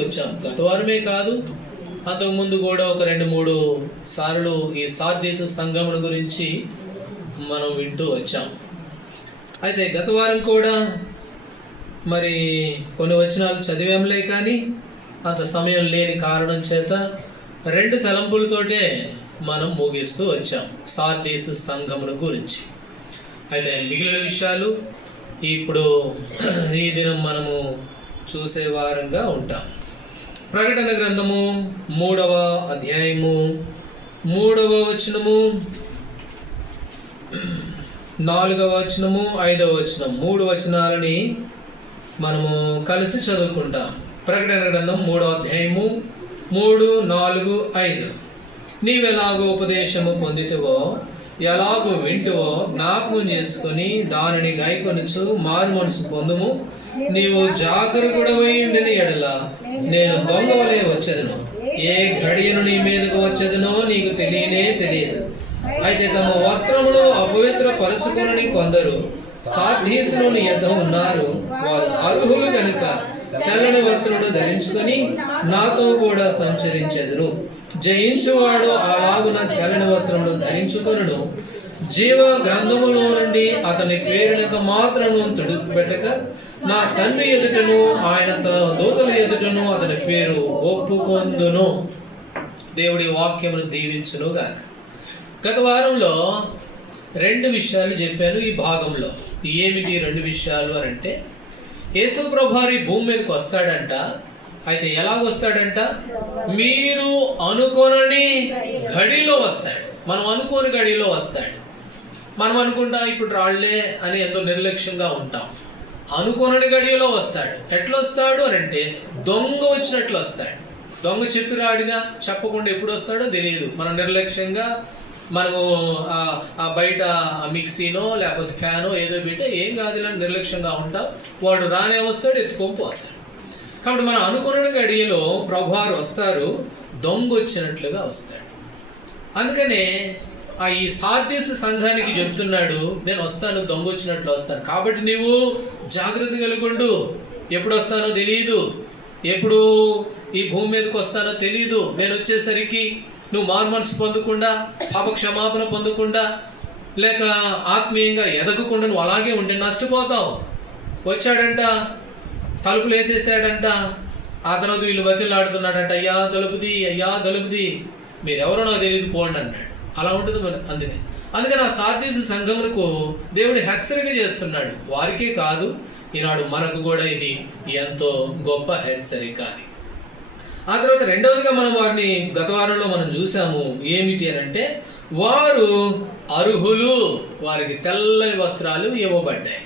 వచ్చాం. గత వారమే కాదు, అంతకుముందు కూడా ఒక 2-3 సార్లు ఈ సార్దీసు సంఘముల గురించి మనం వింటూ వచ్చాం. అయితే గత వారం కూడా మరి కొన్ని వచనాలు చదివాంలే, కానీ అంత సమయం లేని కారణం చేత 2 తలంపులతోటే మనం ముగిస్తూ వచ్చాం సార్దీసు సంఘముల గురించి. అయితే మిగిలిన విషయాలు ఇప్పుడు ఈ దినం మనము చూసే వారంగా ఉంటాం. ప్రకటన గ్రంథము 3వ అధ్యాయము 3వ వచనము, 4వ వచనము, 5వ వచనం, 3 వచనాలని మనము కలిసి చదువుకుంటాం. ప్రకటన గ్రంథం 3వ అధ్యాయము 3, 4, 5. నీవెలాగో ఉపదేశము పొందితివో, ఎలాగో వింటువో జ్ఞాపకం చేసుకుని దానిని గైకొనుచు మారు మనసు పొందుము. నీవు జాగరూకుడవై ఉండిన ఎడల నేను దొంగవలే వచ్చేదను, ఏ ఘడియను నీ మీదకు వచ్చేదనో నీకు తెలియదు. అయితే తమ వస్త్రములు అపవిత్ర పరుచుకొనని కొందరు సార్దీసులోని యొద్ద ఉన్నారు. వారు అర్హులు కనుక తెల్లని వస్త్రములు ధరించుకొని నాతో కూడా సంచరించెదరు. జయించువాడు అలాగున తెల్లని వస్త్రములు ధరించుకొనును. జీవ గ్రంథములో నుండి అతని పేరునంత మాత్రము తుడిచిపెట్టక నా తండ్రి ఎదుటను ఆయన దూతల ఎదుటను అతని పేరు ఒప్పుకొందును. దేవుడి వాక్యమును దీవించునుగా. గత వారంలో 2 విషయాలు చెప్పాను ఈ భాగంలో. ఏమిటి 2 విషయాలు అని అంటే, యేసు ప్రభువారు భూమి మీదకి వస్తాడంట. అయితే ఎలాగొస్తాడంట? మీరు అనుకోనని గడిలో వస్తాడు. మనం అనుకోని గడిలో వస్తాడు. మనం అనుకుంటా ఇప్పుడు రాళ్లే అని ఎంతో నిర్లక్ష్యంగా ఉంటాం. అనుకోనని గడియలో వస్తాడు. ఎట్లా వస్తాడు అని అంటే, దొంగ వచ్చినట్లు వస్తాడు. దొంగ చెప్పి రాడుగా, చెప్పకుండా ఎప్పుడు వస్తాడో తెలియదు. మనం నిర్లక్ష్యంగా మనము బయట మిక్సీనో లేకపోతే ఫ్యానో ఏదో పెట్టి ఏం కాదు నిర్లక్ష్యంగా ఉంటాం. వాడు రానే వస్తాడు, ఎత్తుకొని. కాబట్టి మనం అనుకున్న గడియలో ప్రభువారు వస్తారు, దొంగ వచ్చినట్లుగా వస్తాడు. అందుకనే ఈ సార్దీసు సంఘానికి చెప్తున్నాడు, నేను వస్తాను, దొంగ వచ్చినట్లు వస్తాను. కాబట్టి నీవు జాగ్రత్త కలుగుండు. ఎప్పుడు వస్తానో తెలియదు, ఎప్పుడు ఈ భూమి మీదకి వస్తానో తెలియదు. నేను వచ్చేసరికి నువ్వు మారుమనసు పొందకుండా, పాపక్షమాపణ పొందకుండా, లేక ఆత్మీయంగా ఎదగకుండా నువ్వు అలాగే ఉంటే నష్టపోతావు. వచ్చాడంట, తలుపులు వేసేసాడంట. ఆ తర్వాత వీళ్ళు బతిలాడుతున్నాడంట, అయ్యా తలుపుది, మీరెవరో నాకు తెలియదు, పోండి అన్నాడు. అలా ఉంటుంది మరి. అందుకని ఆ సార్దీసు సంఘములకు దేవుడు హెచ్చరిక చేస్తున్నాడు. వారికే కాదు, ఈనాడు మనకు కూడా ఇది ఎంతో గొప్ప హెచ్చరిక. ఆ తర్వాత 2వదిగా మనం వారిని గత వారంలో మనం చూసాము. ఏమిటి అని అంటే, వారు అర్హులు. వారికి తెల్లని వస్త్రాలు ఇవ్వబడ్డాయి.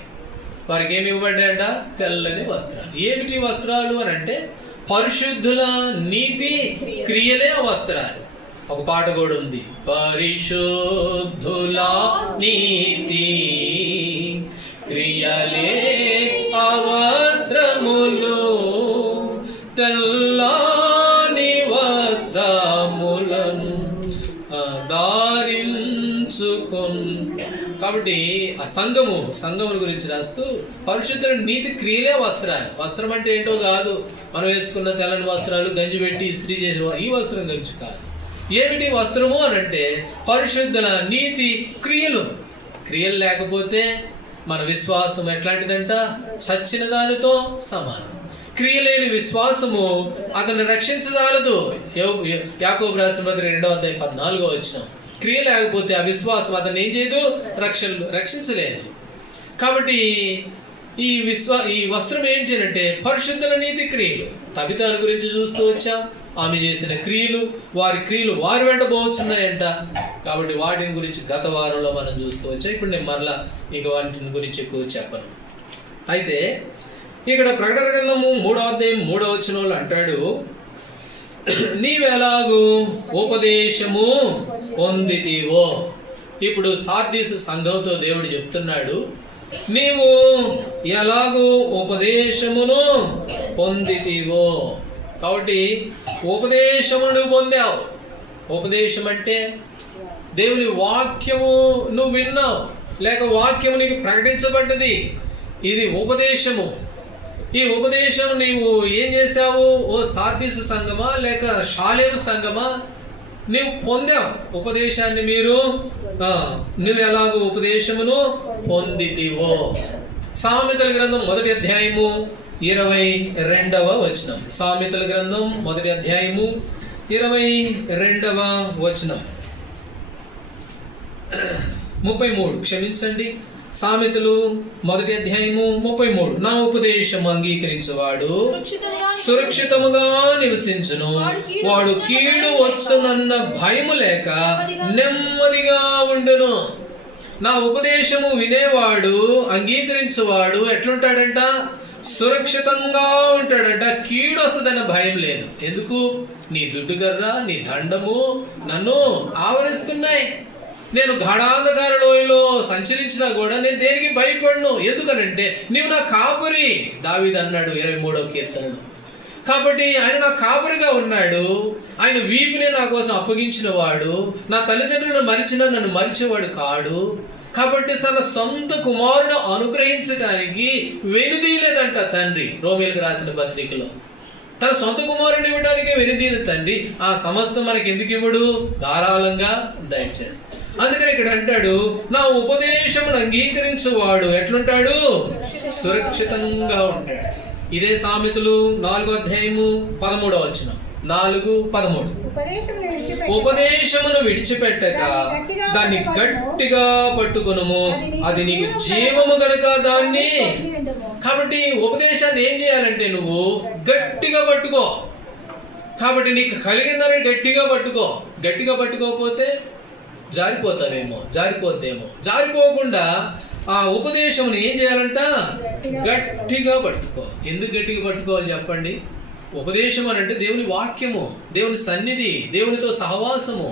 వారికి ఏమి ఇవ్వబడ్డాయంట? తెల్లని వస్త్రాలు. ఏమిటి వస్త్రాలు అని అంటే, పరిశుద్ధుల నీతి క్రియలే వస్త్రాలు. ఒక పాట కూడా ఉంది, పరిశుద్ధుల నీతి క్రియలే అవస్త్రములు, తెల్లని వస్త్రములను ధారించుకొను. కాబట్టి ఆ సంఘముల గురించి రాస్తూ, పరిశుద్ధుల నీతి క్రియలే వస్త్రాలు. వస్త్రం అంటే ఏంటో కాదు, మనం వేసుకున్న తెల్లని వస్త్రాలు గంజి పెట్టి ఇస్త్రీ చేసే ఈ వస్త్రం గురించి కాదు. ఏమిటి వస్త్రము అని అంటే, పరిశుద్ధుల నీతి క్రియలు. క్రియలు లేకపోతే మన విశ్వాసం ఎట్లాంటిదంట? చచ్చిన దానితో సమానం. క్రియలేని విశ్వాసము అతన్ని రక్షించజాలదు. యాకోబు రాసిన పత్రిక 2వ అధ్యాయం 14వ వచనం. క్రియ లేకపోతే ఆ విశ్వాసం అతన్ని ఏం చేయదు? రక్షించలేదు. కాబట్టి ఈ వస్త్రం ఏంటి అంటే పరిశుద్ధుల నీతి క్రియలు. తబితాల గురించి చూస్తూ వచ్చాం. ఆమె చేసిన క్రియలు, వారి క్రియలు వారి వెంట పోవచ్చున్నాయంట. కాబట్టి వాటిని గురించి గత వారంలో మనం చూస్తూ వచ్చాం. ఇప్పుడు నేను మరలా ఇక వాటి గురించి ఎక్కువ చెప్పను. అయితే ఇక్కడ ప్రకటన గ్రంథము 3వ అధ్యాయం 3వ వచనంలో అంటాడు, నీవెలాగూ ఉపదేశము పొందితివో. ఇప్పుడు సార్దీసు సంఘంతో దేవుడు చెప్తున్నాడు, నీవు ఎలాగూ ఉపదేశమును పొందితివో. కాబట్టి ఉపదేశమును పొందావు. ఉపదేశం అంటే దేవుని వాక్యము నువ్వు విన్నావు, లేక వాక్యము నీకు ప్రకటించబడ్డది. ఇది ఉపదేశము. ఈ ఉపదేశం నీవు ఏం చేశావు? ఓ సార్దీసు సంఘమా లేక షాలేము సంఘమా? నీవు పొందావు ఉపదేశాన్ని. నువ్వు ఎలాగో ఉపదేశమును పొందితివో. సామెతల గ్రంథం 1వ అధ్యాయము 22వ వచనం. సామెతల గ్రంథం 1వ అధ్యాయము 22వ వచనం. 33 క్షమించండి. సామెతలు 1వ అధ్యాయము 33. నా ఉపదేశం అంగీకరించువాడు సురక్షితముగా నివసించును, వాడు కీడు వచ్చునన్న భయము లేక నెమ్మదిగా ఉండును. నా ఉపదేశము వినేవాడు, అంగీకరించువాడు ఎట్లుంటాడంట? సురక్షితంగా ఉంటాడంట. కీడు వస్తుందన్న భయం లేదు. ఎందుకు? నీ దుడ్డుగర్ర, నీ దండము నన్ను ఆవరిస్తున్నాయి. నేను గాఢాంధకార లోయలో సంచరించినా కూడా నేను దేనికి భయపడను. ఎందుకనంటే నీవు నా కాపరి. దావీదు అన్నాడు 23వ కీర్తనలో. కాబట్టి ఆయన నా కాపరిగా ఉన్నాడు. ఆయన వీపునే నా కోసం అప్పగించిన వాడు. నా తల్లిదండ్రులను మరిచినా నన్ను మరిచేవాడు కాడు. కాబట్టి తన సొంత కుమారుడు అనుగ్రహించడానికి వెనుదీయలేదంట తండ్రి. రోమీలకు రాసిన పత్రికలో తన సొంత కుమారుని ఇవ్వడానికే వెనుదీయని తండ్రి ఆ సమస్తం మనకి ఎందుకు ఇవ్వడు? ధారాళంగా దయచేస్తాడు. అందుకని ఇక్కడ అంటాడు, నా ఉపదేశమును అంగీకరించువాడు ఎట్లుంటాడు? సురక్షితంగా ఉంటాడు. ఇదే సామెతలు 4వ అధ్యాయము 13వ వచనం. 4:13. ఉపదేశమును విడిచిపెట్టక దాన్ని గట్టిగా పట్టుకొనుము, అది నీకు జీవము గనుక దాన్ని. కాబట్టి ఉపదేశాన్ని ఏం చేయాలంటే నువ్వు గట్టిగా పట్టుకో. కాబట్టి నీకు కలిగిందని గట్టిగా పట్టుకో. గట్టిగా పట్టుకోకపోతే జారిపోద్దేమో. జారిపోకుండా ఆ ఉపదేశమును ఏం చేయాలంట? గట్టిగా పట్టుకో. ఎందుకు గట్టిగా పట్టుకోవాలి చెప్పండి? ఉపదేశం అని అంటే దేవుని వాక్యము, దేవుని సన్నిధి, దేవునితో సహవాసము.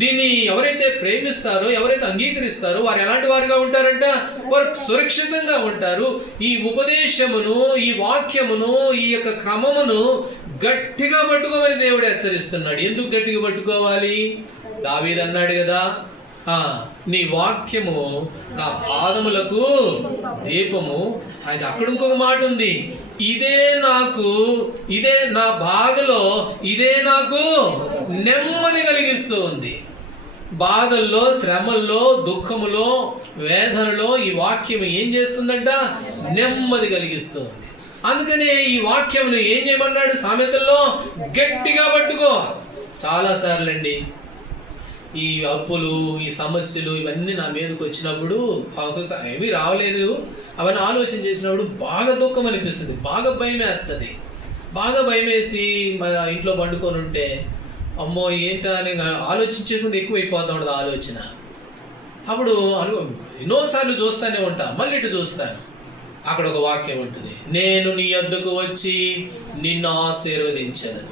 దీన్ని ఎవరైతే ప్రేమిస్తారో, ఎవరైతే అంగీకరిస్తారో వారు ఎలాంటి వారుగా ఉంటారంట? వారు సురక్షితంగా ఉంటారు. ఈ ఉపదేశమును, ఈ వాక్యమును, ఈ యొక్క క్రమమును గట్టిగా పట్టుకోమని దేవుడు హెచ్చరిస్తున్నాడు. ఎందుకు గట్టిగా పట్టుకోవాలి? దావీదు అన్నాడు కదా, నీ వాక్యము నా పాదములకు దీపము. అది అక్కడ ఇంకొక మాట ఉంది, ఇదే నా బాధలో ఇదే నాకు నెమ్మది కలిగిస్తూ ఉంది. బాధల్లో, శ్రమల్లో, దుఃఖములో, వేదనలో ఈ వాక్యం ఏం చేస్తుందంట? నెమ్మది కలిగిస్తుంది. అందుకనే ఈ వాక్యమును ఏం చేయమన్నాడు సామెతల్లో? గట్టిగా పట్టుకో. చాలాసార్లు అండి ఈ అప్పులు, ఈ సమస్యలు ఇవన్నీ నా మీదకి వచ్చినప్పుడు ఏమీ రావలేదు, అవన్నీ ఆలోచన చేసినప్పుడు బాగా దుఃఖం అనిపిస్తుంది, బాగా భయం వేస్తుంది. బాగా భయం వేసి మా ఇంట్లో పండుకొని ఉంటే అమ్మో ఏంటా అని ఆలోచించేకుండా ఎక్కువైపోతా ఉండదు ఆలోచన. అప్పుడు ఎన్నోసార్లు చూస్తూనే ఉంటా, మళ్ళీ ఇటు చూస్తాను, అక్కడ ఒక వాక్యం ఉంటుంది, నేను నీ యొద్దకు వచ్చి నిన్ను ఆశీర్వదించాను.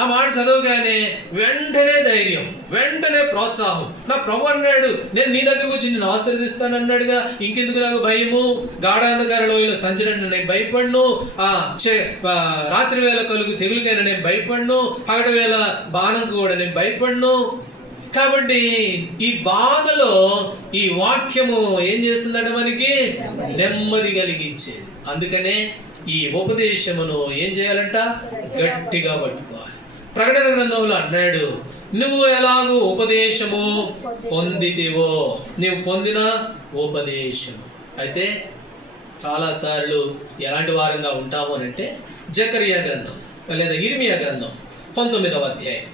ఆ మాట చదవగానే వెంటనే ధైర్యం, వెంటనే ప్రోత్సాహం. నా ప్రభు అన్నాడు, నేను నీ దగ్గరకు వచ్చి నిన్ను ఆశీర్వదిస్తాను అన్నాడుగా, ఇంకెందుకు నాకు భయము? గాఢాంధకార లోయలో సంచరణ నేను భయపడను, రాత్రి వేళ కలుగు తెగులకైనా నేను భయపడను, పగటి వేళ బాణంకు కూడా నేను భయపడను. కాబట్టి ఈ బాధలో ఈ వాక్యము ఏం చేస్తుందంటే మనకి నెమ్మది కలిగించేది. అందుకనే ఈ ఉపదేశమును ఏం చేయాలంట? గట్టిగా పట్టుకోవాలి. ప్రకటన గ్రంథంలో అన్నాడు, నువ్వు ఎలాగూ ఉపదేశము పొందితివో, నువ్వు పొందిన ఉపదేశము. అయితే చాలాసార్లు ఎలాంటి వారంగా ఉంటాము అని అంటే, జకరియా గ్రంథం లేదా ఇర్మియా గ్రంథం 19వ అధ్యాయం.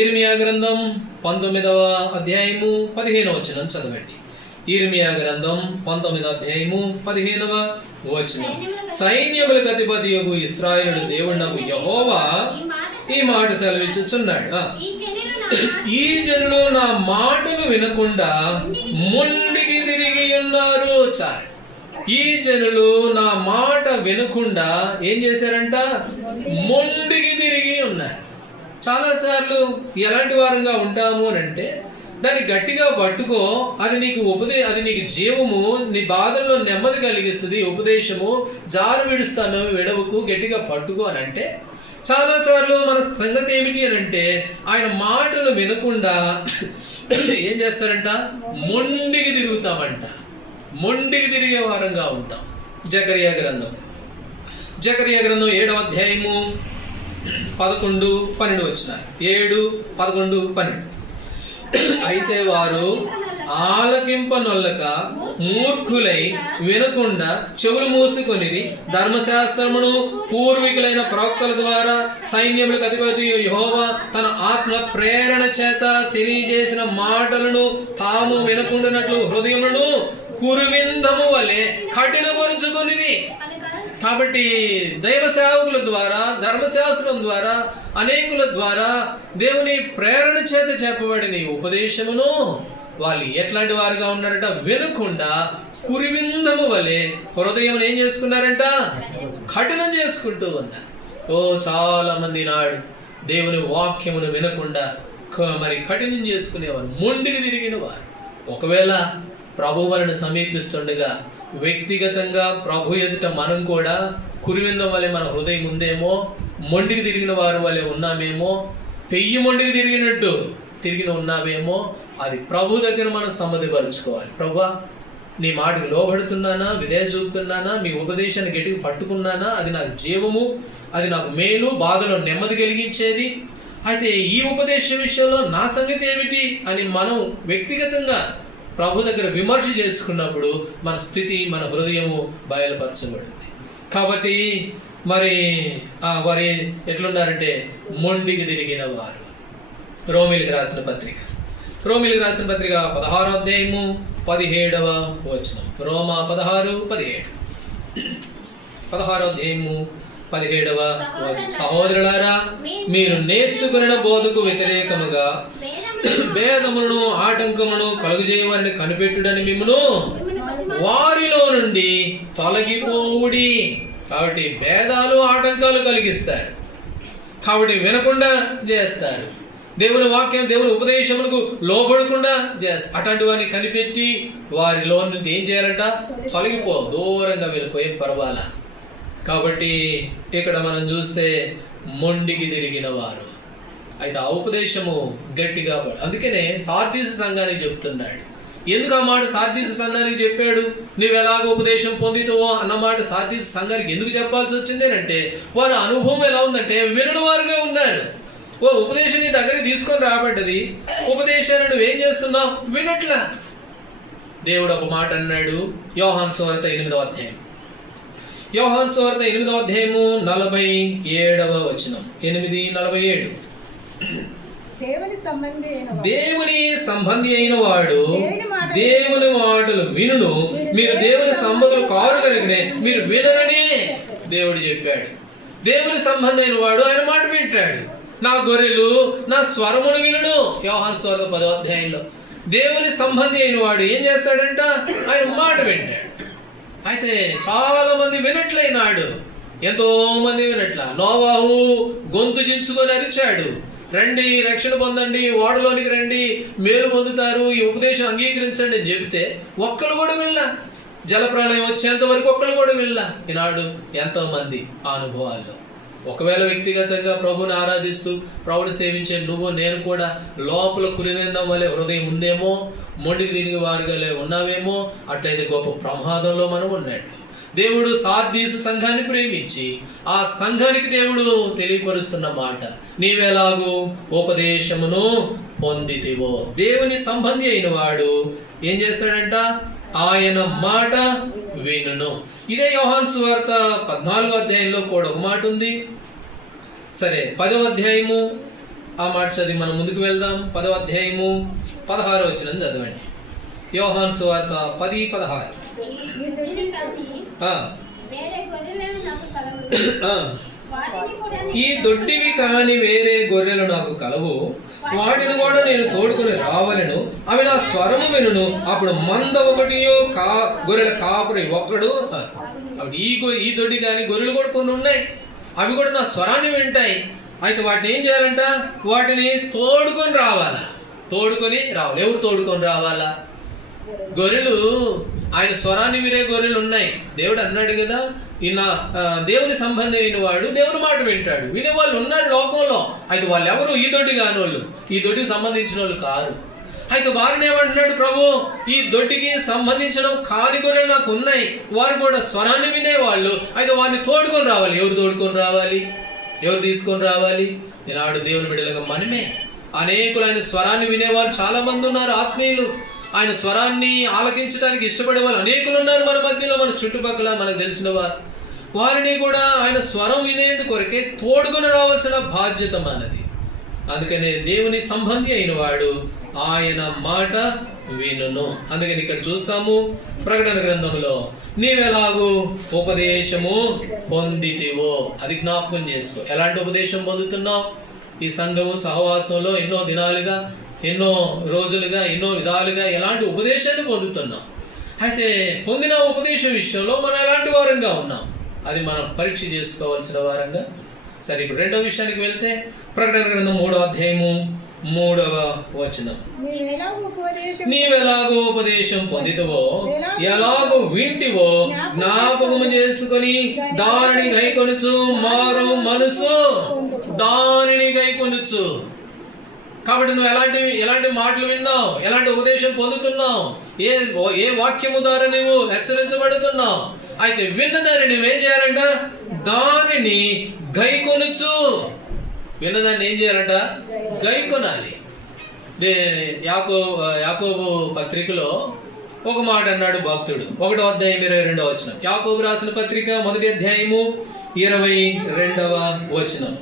ఇర్మియా గ్రంథం 19వ అధ్యాయము 15వ వచనం చదవండి. ఇర్మియా గ్రంథం 19వ అధ్యాయము 15వ వచనం. సైన్యములకు అధిపతియగు ఇశ్రాయేలు దేవుడగు యెహోవా ఈ మాట సెలవిచ్చుచున్నాడు, ఈ జనులు నా మాటలు వినకుండా మొండికి తిరిగి ఉన్నారు. చాలు, ఈ జనులు నా మాట వినకుండా ఏం చేశారంట? మొండికి తిరిగి ఉన్నారు. చాలాసార్లు ఎలాంటి వారంగా ఉంటాము అని అంటే, దాన్ని గట్టిగా పట్టుకో, అది నీకు జీవము, నీ బాధల్లో నెమ్మది కలిగిస్తుంది. ఉపదేశము జారు విడుస్తాను, విడవకు, గట్టిగా పట్టుకో అని అంటే, చాలాసార్లు మన సంగతి ఏమిటి అని అంటే, ఆయన మాటలు వినకుండా ఏం చేస్తారంట? మొండికి తిరుగుతామంట. మొండికి తిరిగే వారంగా ఉంటాం. జకరియా గ్రంథం జకరియా గ్రంథం 7వ అధ్యాయము 11, 12 వచనాలు. 7, 11, 12. అయితే వారు ఆలకింపనొల్లక మూర్ఖులై వినకుండా చెవులు మూసుకొని ధర్మశాస్త్రమును పూర్వీకులైన ప్రవక్తల ద్వారా సైన్యములకు అధిపతి యెహోవా తన ఆత్మ ప్రేరణ చేత తెలియజేసిన మాటలను తాము వినకుండానట్లు హృదయములను కురువిందము వలె కఠినపరుచుకొని. కాబట్టి దైవ సేవకుల ద్వారా, ధర్మశాస్త్రం ద్వారా, అనేకుల ద్వారా దేవుని ప్రేరణ చేత చెప్పబడిన ఉపదేశమును వాళ్ళు ఎట్లాంటి వారుగా ఉన్నారంట? వినకుండా కురివిందము వలె హృదయం ఏం చేసుకున్నారంట? కఠినం చేసుకుంటూ ఉన్నారు. చాలా మంది నాడు దేవుని వాక్యమును వినకుండా మరి కఠినం చేసుకునేవారు, మొండికి తిరిగిన వారు. ఒకవేళ ప్రభు వారిని సమీపిస్తుండగా వ్యక్తిగతంగా ప్రభు ఎదుట మనం కూడా కురివిందం వలె మన హృదయం ఉందేమో, మొండికి తిరిగిన వారి వలె ఉన్నామేమో, పెయ్యి మొండికి తిరిగిన ఉన్నామేమో, అది ప్రభు దగ్గర మనం సమ్మతిపరుచుకోవాలి. ప్రభువా, నీ మాటకు లోబడుతున్నానా, విధేయత చూపుతున్నానా, మీ ఉపదేశాన్ని గట్టిగా పట్టుకున్నానా, అది నాకు జీవము, అది నాకు మేలు, బాధలో నెమ్మది కలిగించేది. అయితే ఈ ఉపదేశం విషయంలో నా సంగతి ఏమిటి అని మనం వ్యక్తిగతంగా ప్రభు దగ్గర విమర్శ చేసుకున్నప్పుడు మన స్థితి, మన హృదయము బయలుపరచబడింది. కాబట్టి మరి వారు ఎట్లున్నారంటే మొండికి తిరిగిన వారు. రోమీలకు రాసిన పత్రిక 16వ అధ్యాయము 17వ వచనం. రోమా 16:17. 16వ అధ్యాయము 17వ వచనం. సహోదరులారా, మీరు నేర్చుకున్న బోధకు వ్యతిరేకముగా భేదములను ఆటంకములను కలుగజేయవారిని కనిపెట్టుడని మిమ్మును వారిలో నుండి తొలగిపోవుడి. కాబట్టి భేదాలు, ఆటంకాలు కలిగిస్తారు. కాబట్టి వినకుండా చేస్తారు. దేవుని వాక్యం, దేవుని ఉపదేశములకు లోబడకుండా చేస్తారు. అటువంటి వారిని కనిపెట్టి వారిలో నుండి ఏం చేయాలంట? తొలగిపో, దూరంగా వెళ్ళిపోయి పర్వాలా. కాబట్టి ఇక్కడ మనం చూస్తే మొండికి తిరిగిన వారు. అయితే ఆ ఉపదేశము గట్టిగా అందుకనే సార్దీసు సంఘానికి చెప్తున్నాడు. ఎందుకు ఆ మాట సార్దీసు సంఘానికి చెప్పాడు? నువ్వు ఎలాగ ఉపదేశం పొందుతావో అన్నమాట సార్దీసు సంఘానికి ఎందుకు చెప్పాల్సి వచ్చింది అంటే, వారి అనుభవం ఎలా ఉందంటే వినని వారుగా ఉన్నారు. ఉపదేశం నీ దగ్గరికి తీసుకొని రాబడ్డది, ఉపదేశాన్ని నువ్వేం చేస్తున్నావు? వినట్లా. దేవుడు ఒక మాట అన్నాడు, యోహాను సువార్త 8వ అధ్యాయం. యోహాను సువార్త 8వ అధ్యాయము 47వ వచనం. 8:47. దేవుని సంబంధి అయిన వాడు దేవుని మాటలు వినును, మీరు దేవుని సంబంధులు కారు కనుకనే మీరు వినరని దేవుడు చెప్పాడు. దేవుని సంబంధి అయిన వాడు ఆయన మాట వింటాడు. నా గొర్రెలు నా స్వరమును వినును. యోహాను సువార్త 10వ అధ్యాయంలో దేవుని సంబంధి అయిన వాడు ఏం చేస్తాడంట? ఆయన మాట వింటాడు. అయితే చాలా మంది వినట్లయినాడు, ఎంతో మంది వినట్ల. నోవాహు గొంతు చించుకొని అరిచాడు, రండి రక్షణ పొందండి, ఓడలోనికి రండి, మేలు పొందుతారు, ఈ ఉపదేశం అంగీకరించండి అని చెబితే ఒక్కరు కూడా వెళ్ళా. జలప్రళయం వచ్చేంత వరకు ఒక్కరు కూడా వెళ్ళా. ఈనాడు ఎంతోమంది ఆ అనుభవాల్లో. ఒకవేళ వ్యక్తిగతంగా ప్రభుని ఆరాధిస్తూ ప్రభుని సేవించే నువ్వు నేను కూడా లోపల కురివిందం వలె హృదయం ఉందేమో, మొండికి తిరిగి వారుగా ఉన్నామేమో, అట్లయితే గొప్ప ప్రమాదంలో మనం ఉన్నట్లు. దేవుడు సార్దీసు సంఘాన్ని ప్రేమించి ఆ సంఘానికి దేవుడు తెలియపరుస్తున్న మాట, నీవెలాగూ ఉపదేశమును పొందితివో. దేవుని సంబంధి అయిన వాడు ఏం చేస్తాడంట? ఆయన మాట వినును. ఇదే యోహాను సువార్త 14వ అధ్యాయంలో కూడా ఒక మాట ఉంది. సరే, 10వ అధ్యాయము ఆ మాట చదివి మనం ముందుకు వెళ్దాం. 10వ అధ్యాయము 16వ వచనం చదవండి. యోహాను సువార్త 10:16. ఈ దొడ్డివి కాని వేరే గొర్రెలు నాకు కలవు, వాటిని కూడా నేను తోడుకొని రావలను, అవి నా స్వరము వినును, అప్పుడు మంద ఒకటియో గొర్రెల కాపురి ఒక్కడు. ఈ దొడ్డి కానీ గొర్రెలు కూడా కొన్ని ఉన్నాయి, అవి కూడా నా స్వరాన్ని వింటాయి. అయితే వాటిని ఏం చేయాలంట? వాటిని తోడుకొని రావాలా. ఎవరు తోడుకొని రావాలా? గొర్రెలు ఆయన స్వరాన్ని వినే గొర్రెలు ఉన్నాయి. దేవుడు అన్నాడు కదా, ఈయన దేవుని సంబంధమైన వాడు దేవుని మాట వింటాడు. వినేవాళ్ళు ఉన్నారు లోకంలో. అయితే వాళ్ళు ఎవరు? ఈ దొడ్డి కాని వాళ్ళు, ఈ దొడ్డికి సంబంధించిన వాళ్ళు కారు. అయితే వారిని ఏమంటున్నాడు ప్రభు, ఈ దొడ్డికి సంబంధించిన కాని గొర్రెలు నాకు ఉన్నాయి, వారు కూడా స్వరాన్ని వినేవాళ్ళు, అయితే వారిని తోడుకొని రావాలి. ఎవరు తోడుకొని రావాలి? ఎవరు తీసుకొని రావాలి? ఈనాడు దేవుని బిడ్డలుగా మనమే. అనేకులైన స్వరాన్ని వినేవాళ్ళు చాలా మంది ఉన్నారు, ఆత్మీయులు. ఆయన స్వరాన్ని ఆలకించడానికి ఇష్టపడే వాళ్ళు అనేకులు ఉన్నారు మన మధ్యలో, మన చుట్టుపక్కల మనకు తెలిసిన వారు. వారిని కూడా ఆయన స్వరం వినేందుకు కొరకే తోడుకొని రావాల్సిన బాధ్యత మనది. అందుకనే దేవుని సంబంధి అయిన వాడు ఆయన మాట వినును. అందుకని ఇక్కడ చూస్తాము ప్రకటన గ్రంథంలో, నీవెలాగూ ఉపదేశము పొందితివో అది జ్ఞాపకం చేసుకో. ఎలాంటి ఉపదేశం పొందుతున్నావు? ఈ సంఘము సహవాసంలో ఎన్నో దినాలుగా, ఎన్నో రోజులుగా, ఎన్నో విధాలుగా ఎలాంటి ఉపదేశాన్ని పొందుతున్నాం? అయితే పొందిన ఉపదేశం విషయంలో మనం ఎలాంటి వారంగా ఉన్నాం? అది మనం పరీక్ష చేసుకోవాల్సిన వారంగా. సరే, ఇప్పుడు రెండవ విషయానికి వెళ్తే ప్రకటన గ్రంథం 3వ అధ్యాయము 3వ వచనం, నీవెలాగో ఉపదేశం పొందితివో, ఎలాగో వింటివో జ్ఞాపకము చేసుకొని దానిని గైకొనుచు మారు మనసు దానిని గైకొనుచు. కాబట్టి నువ్వు ఎలాంటి మాటలు విన్నావు, ఎలాంటి ఉపదేశం పొందుతున్నావు, ఏ వాక్యము ద్వారా నువ్వు హెచ్చరించబడుతున్నావు? అయితే విన్నదాన్ని నువ్వేం చేయాలంట? దానిని గైకొనుచు. విన్నదాన్ని ఏం చేయాలంట? గైకొనాలి. యాకోబు పత్రికలో ఒక మాట అన్నాడు భక్తుడు, 1వ అధ్యాయం 22వ వచనం. యాకోబు రాసిన పత్రిక 1వ అధ్యాయము 22వ వచనం,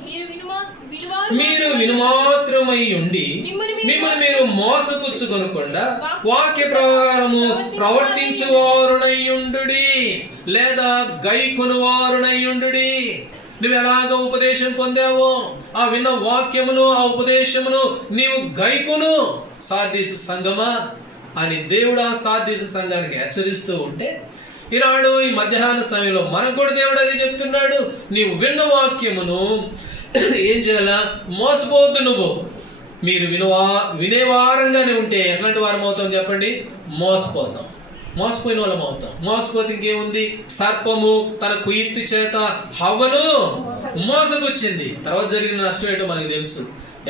మీరు వినుమాత్రమై ఉండి మిమ్మల్ని మీరు మోసపుచ్చుకొనకుండా వాక్య ప్రకారము ప్రవర్తించువారునయ్యుండుడి, లేదా గైకొనువారునయ్యుండుడి. నువ్వు ఎలాగ ఉపదేశం పొందావో ఆ విన్న వాక్యమును, ఆ ఉపదేశమును నీవు గైకొను సార్దీసు సంఘమా అని దేవుడు ఆ సార్దీసు సంఘానికి హెచ్చరిస్తూ ఉంటే, ఈనాడు ఈ మధ్యాహ్న సమయంలో మనకు కూడా దేవుడు అది చెప్తున్నాడు. నీవు విన్న వాక్యమును ఏం చేయాలా? మోసపోవద్దు. నువ్వు మీరు వినేవారంగానే ఉంటే ఎట్లాంటి వారం అవుతాం చెప్పండి? మోసపోతాం, మోసపోయిన వాళ్ళం అవుతాం. మోసపోతే ఇంకేముంది? సర్పము తన కుయుక్తి చేత హవ్వను మోసపుచ్చింది. తర్వాత జరిగిన నష్టం ఏంటో మనకు తెలుసు.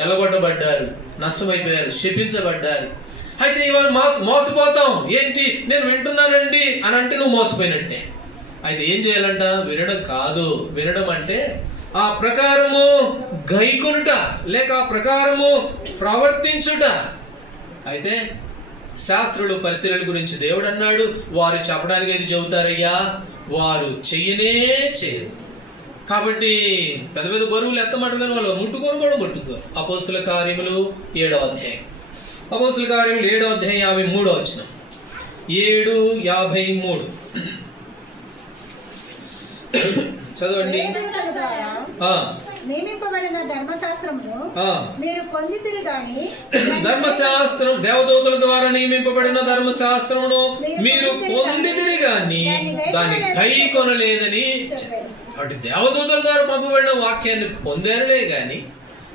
ఎల్లగొట్టబడ్డారు, నష్టమైపోయారు, శపించబడ్డారు. అయితే ఇవాళ మోసపోతాం. ఏంటి, నేను వింటున్నానండి అని అంటే నువ్వు మోసపోయినట్టే. అయితే ఏం చేయాలంట? వినడం కాదు. వినడం అంటే ఆ ప్రకారము గైకొనుట, లేక ఆ ప్రకారము ప్రవర్తించుట. అయితే శాస్త్రులు పరిశీలన గురించి దేవుడు అన్నాడు, వారు చెప్పడానికి ఏది చెబుతారయ్యా, వారు చెయ్యనే చేయరు. కాబట్టి పెద్ద పెద్ద బరువులు ఎత్తమంటున్నారు, వాళ్ళు ముట్టుకోరు కూడా ముట్టుకోరు. అపోస్తుల కార్యములు 7వ అధ్యాయం, అపోస్తుల కార్యములు 7వ అధ్యాయం 53వ వచనం, 7:53 చదవండి. నియమింపబడిన ధర్మశాస్త్రము మీరు పొందితిరి గాని, ధర్మశాస్త్రం దేవదూతల ద్వారా నియమింపబడిన ధర్మశాస్త్రమును మీరు పొందితిరి గాని దాన్ని గైకొనలేదని. అంటే దేవదూతల ద్వారా పంపబడిన వాక్యాన్ని పొందారులే గాని,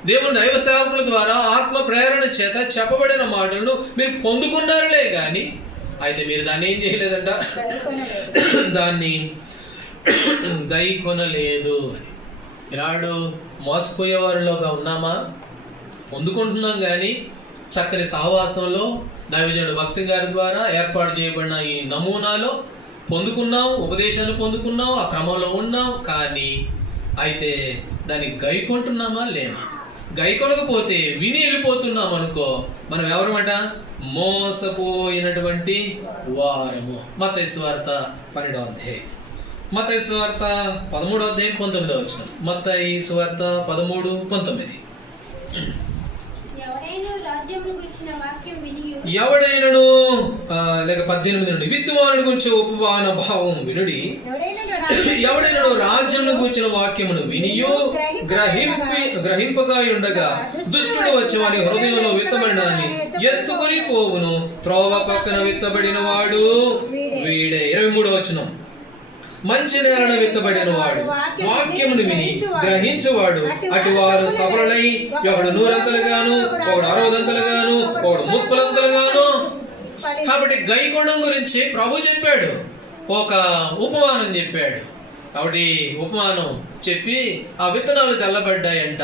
దేవుని దైవ సేవకుల ద్వారా ఆత్మ ప్రేరణ చేత చెప్పబడిన మాటలను మీరు పొందుకున్నారులే గాని, అయితే మీరు దాన్ని ఏం చేయలేదంట? దాన్ని గైకొనలేదు. ఈనాడు మోసపోయేవారిలోగా ఉన్నామా? పొందుకుంటున్నాం కానీ చక్కని సహవాసంలో దైవజనుడు భక్సింగ్ గారి ద్వారా ఏర్పాటు చేయబడిన ఈ నమూనాలో పొందుకున్నాం, ఉపదేశాన్ని పొందుకున్నాం, ఆ క్రమంలో ఉన్నాం. కానీ అయితే దాన్ని గైకొంటున్నామా లేమా? గైకొనకపోతే విని వెళ్ళిపోతున్నాం అనుకో, మనం ఎవరమాట? మోసపోయినటువంటి వారము. మత్తయి సువార్త 12వ అధ్యాయం, మత్తయి సువార్త 13వ అధ్యాయం 19వ వచనం. మత్తయి సువార్త 13:19. ఎవడైనను లేక 18 నుండి విత్తువాని గురించి ఉపవాన భావం వినుడి, ఎవడైనను రాజ్యమును గూర్చిన వాక్యమును వినియు గ్రహింపగా ఉండగా దుష్టుడు వచ్చి వాని హృదయంలో విత్తబడినాన్ని ఎత్తుకొని పోవును, త్రోవ పక్కన విత్తబడిన వాడు వీడే. 23వ వచనం, మంచి నేలన విత్తబడిన వాడు వాక్యమును విని గ్రహించువాడు అటు వారు సఫలులై ఒకడు 100 ఒకడు 60 ఒకడు 30 కాబట్టి గైకొనడం గురించి ప్రభు చెప్పాడు, ఒక ఉపమానం చెప్పాడు. కాబట్టి ఉపమానం చెప్పి ఆ విత్తనాలు చల్లబడ్డాయంట,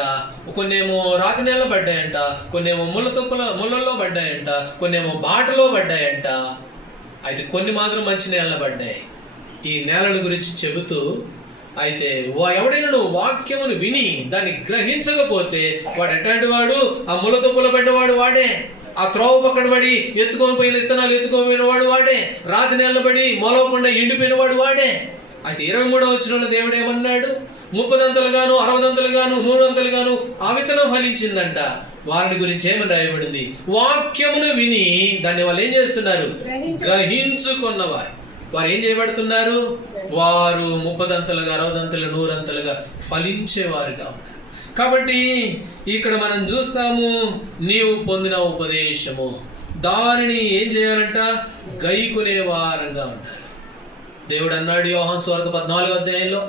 కొన్నేమో రాతి నేలలో పడ్డాయంట, కొన్నేమో ముళ్ళల్లో పడ్డాయంట, కొన్నేమో బాటలో పడ్డాయంట, అయితే కొన్ని మాత్రం మంచి నేలలో పడ్డాయి. ఈ నేలల గురించి చెబుతూ అయితే ఎవడైనా వాక్యమును విని దాన్ని గ్రహించకపోతే వాడు ఎట్లాంటి వాడు? ఆ ముళ్ళ పడ్డవాడు వాడే, ఆ త్రోవ పక్కన పడి ఎత్తుకొని పోయిన విత్తనాలు ఎత్తుకొని వాడు వాడే, రాతి నేలలో పడి మొలవకుండా ఎండిపోయిన వాడు వాడే. అయితే 23వ వచనంలో దేవుడు ఏమన్నాడు? 30 అంతలుగాను 60 అంతలుగాను 100 అంతలుగాను ఆ విత్తనం ఫలించిందంట. వారిని గురించి ఏమని రాయబడింది? వాక్యమును విని దాన్ని వాళ్ళు ఏం చేస్తున్నారు? గ్రహించుకున్నవారు. వారు ఏం చేయబడుతున్నారు? వారు 30 అంతలుగా 60 అంతలుగా 100 అంతలుగా ఫలించేవారుగా ఉన్నారు. కాబట్టి ఇక్కడ మనం చూస్తాము, నీవు పొందిన ఉపదేశము దానిని ఏం చేయాలంట? గైకొనే వారంగా ఉంటారు. దేవుడు అన్నాడు యోహాను సువార్త 14వ అధ్యాయంలో,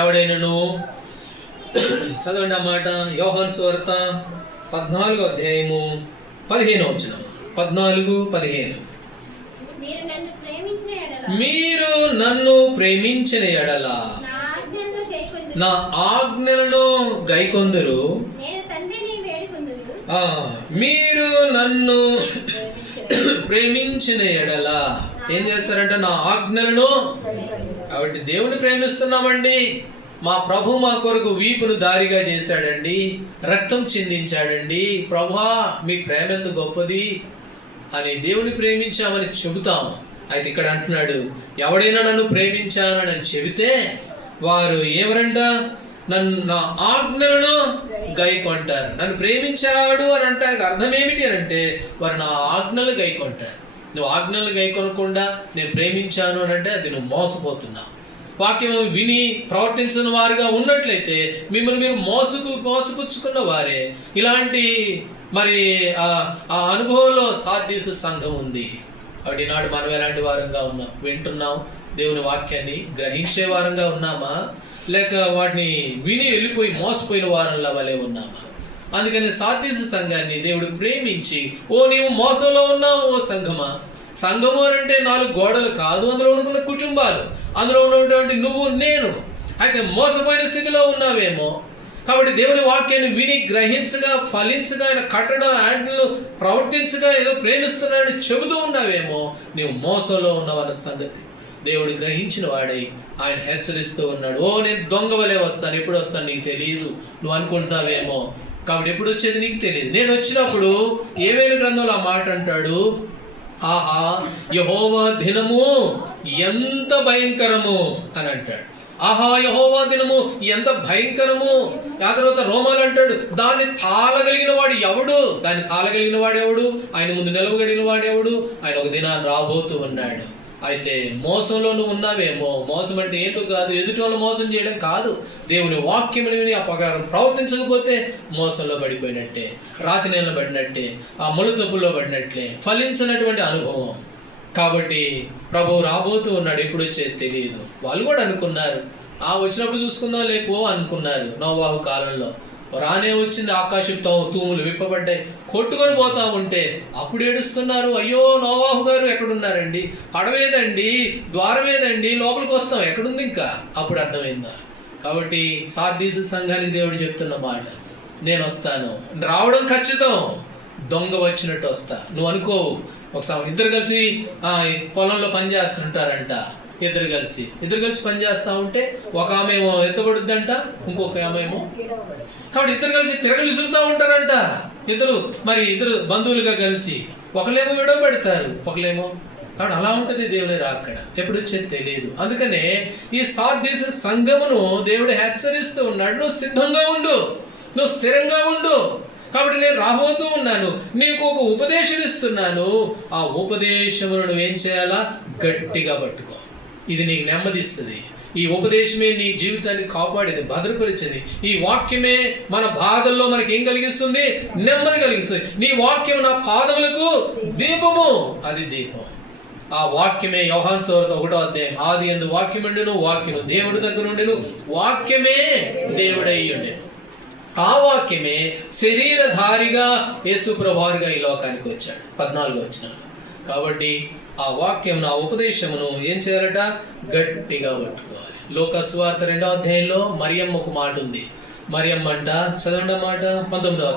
ఎవడైనాను చదవండి అన్నమాట. యోహాను సువార్త 14వ అధ్యాయము 15వ వచనం. 14:15. మీరు నన్ను ప్రేమించిన ఎడల నా ఆజ్ఞలను గైకొందురు. మీరు నన్ను ప్రేమించిన ఎడల ఏం చేస్తారంట? నా ఆజ్ఞలను. కాబట్టి దేవుని ప్రేమిస్తున్నామండి. మా ప్రభు మా కొరకు వీపును దారిగా చేశాడండి, రక్తం చిందించాడండి. ప్రభువా మీ ప్రేమ ఎంత గొప్పది అని దేవుని ప్రేమించామని చెబుతాము. అయితే ఇక్కడ అంటున్నాడు, ఎవడైనా నన్ను ప్రేమించానని చెబితే వారు ఎవరంట? నా ఆజ్ఞలను గైకొంటారు. నన్ను ప్రేమించాడు అని అంటానికి అర్థం ఏమిటి అని అంటే, వారు నా ఆజ్ఞలు గైకొంటారు. నువ్వు ఆజ్ఞలు గైకొనకుండా నేను ప్రేమించాను అని అంటే అది నువ్వు మోసపోతున్నావు. వాక్యం విని ప్రవర్తించిన వారుగా ఉన్నట్లయితే మిమ్మల్ని మీరు మోసపుచ్చుకున్న వారే. ఇలాంటి మరి ఆ అనుభవంలో సార్దీసు సంఘం ఉంది. కాబట్టి నాడు మనం ఎలాంటి వారంగా ఉన్నాం? వింటున్నాం దేవుని వాక్యాన్ని, గ్రహించే వారంగా ఉన్నామా, లేక వాటిని విని వెళ్ళిపోయి మోసపోయిన వారంలా వలె ఉన్నామా? అందుకని సార్దీసు సంఘాన్ని దేవుడు ప్రేమించి, ఓ నీవు మోసంలో ఉన్నావు ఓ సంఘమా. సంఘము అంటే 4 గోడలు కాదు, అందులో ఉన్న కుటుంబాలు, అందులో ఉన్నటువంటి నువ్వు నేను. అయితే మోసపోయిన స్థితిలో ఉన్నావేమో. కాబట్టి దేవుని వాక్యాన్ని విని గ్రహించగా, ఫలించగా, ఆయన కట్టడం ఆజ్ఞలు ప్రవర్తించగా ఏదో ప్రేమిస్తున్నాడని చెబుతూ ఉన్నావేమో, నీవు మోసంలో ఉన్నవన్న సంగతి దేవుడు గ్రహించిన వాడై ఆయన హెచ్చరిస్తూ ఉన్నాడు. ఓ నేను దొంగ వలె వస్తాను, ఎప్పుడు వస్తాను నీకు తెలియదు, నువ్వు అనుకుంటావేమో. కాబట్టి ఎప్పుడు వచ్చేది నీకు తెలియదు. నేను వచ్చినప్పుడు ఏవేలు గ్రంథంలో ఆ మాట అంటాడు, ఆహా యెహోవా దినము ఎంత భయంకరము అని అంటాడు. ఆహా యెహోవా దినము ఎంత భయంకరము. ఆ తర్వాత రోమాలు అంటాడు, దాన్ని తాళగలిగిన వాడు ఎవడు? దాన్ని తాళగలిగిన వాడెవడు? ఆయన ముందు నిలవగలిగిన వాడెవడు? ఆయన ఒక దినాన్ని రాబోతూ ఉన్నాడు. అయితే మోసంలో నువ్వు ఉన్నావేమో. మోసం అంటే ఏంటో కాదు, ఎదుటి వాళ్ళు మోసం చేయడం కాదు. దేవుని వాక్యములు విని ఆ ప్రకారం ప్రవర్తించకపోతే మోసంలో పడిపోయినట్టే, రాతి నేలలో పడినట్టే, ఆ ముళ్ళతొప్పుల్లో పడినట్లే, ఫలించినటువంటి అనుభవం. కాబట్టి ప్రభువు రాబోతూ ఉన్నాడు, ఎప్పుడు వచ్చేది తెలియదు. వాళ్ళు కూడా అనుకున్నారు, వచ్చినప్పుడు చూసుకుందాం లేపో అనుకున్నారు. నోవాహు కాలంలో రానే వచ్చింది, ఆకాశంతో తూములు విప్పబడ్డాయి, కొట్టుకొని పోతా ఉంటే అప్పుడు ఏడుస్తున్నారు, అయ్యో నోవాహు గారు ఎక్కడున్నారండి, పడవేదండి, ద్వారమేదండి, లోపలికి వస్తాం, ఎక్కడుంది ఇంకా. అప్పుడు అర్థమైందా? కాబట్టి సార్దీసు సంఘానికి దేవుడు చెప్తున్న మాట, నేను వస్తాను, రావడం ఖచ్చితం, దొంగ వచ్చినట్టు వస్తా. నువ్వు అనుకోవు. ఒకసారి ఇద్దరు కలిసి పొలంలో పని చేస్తుంటారంట. ఇద్దరు కలిసి పని చేస్తూ ఉంటే ఒక ఆమె ఏమో ఎత్తబడుద్దంట, ఇంకొక ఆమె ఏమో. కాబట్టి ఇద్దరు కలిసి తిరగలిసులుతూ ఉంటారంట. ఇద్దరు బంధువులుగా కలిసి ఒకలేమో విడవ పెడతారు, ఒకలేమో. కాబట్టి అలా ఉంటుంది దేవుని రాకడ, ఎప్పుడు వచ్చేది తెలియదు. అందుకనే ఈ సార్దీసు సంఘమును దేవుడు హెచ్చరిస్తూ ఉన్నాడు, నువ్వు సిద్ధంగా ఉండు, నువ్వు స్థిరంగా ఉండు. కాబట్టి నేను రాబోతూ ఉన్నాను, నీకు ఒక ఉపదేశం ఇస్తున్నాను. ఆ ఉపదేశమును నువ్వేం చేయాలా? గట్టిగా పట్టుకో. ఇది నీకు నెమ్మదిస్తుంది. ఈ ఉపదేశమే నీ జీవితాన్ని కాపాడేది, భద్రపరిచేది. ఈ వాక్యమే మన బాధల్లో మనకి ఏం కలిగిస్తుంది? నెమ్మది కలిగిస్తుంది. నీ వాక్యం నా పాదములకు దీపము, అది దీపం. ఆ వాక్యమే యోహాను సువార్త 1వ అధ్యాయం, ఆది యందు వాక్యముండెను, వాక్యము దేవుడి దగ్గర ఉండెను, వాక్యమే దేవుడై ఉండెను. ఆ వాక్యమే శరీరధారిగా యేసు ప్రభువుగా ఈ లోకానికి వచ్చాడు. 14వ వచనం. కాబట్టి ఆ వాక్యం ఆ ఉపదేశమును ఏం చేయాలట? గట్టిగా పట్టుకోవాలి. లోకా సువార్త 2వ అధ్యాయంలో మరియమ్మ ఒక మాట ఉంది. మరియమ్మ అంట, చదవండి మాట, 19వ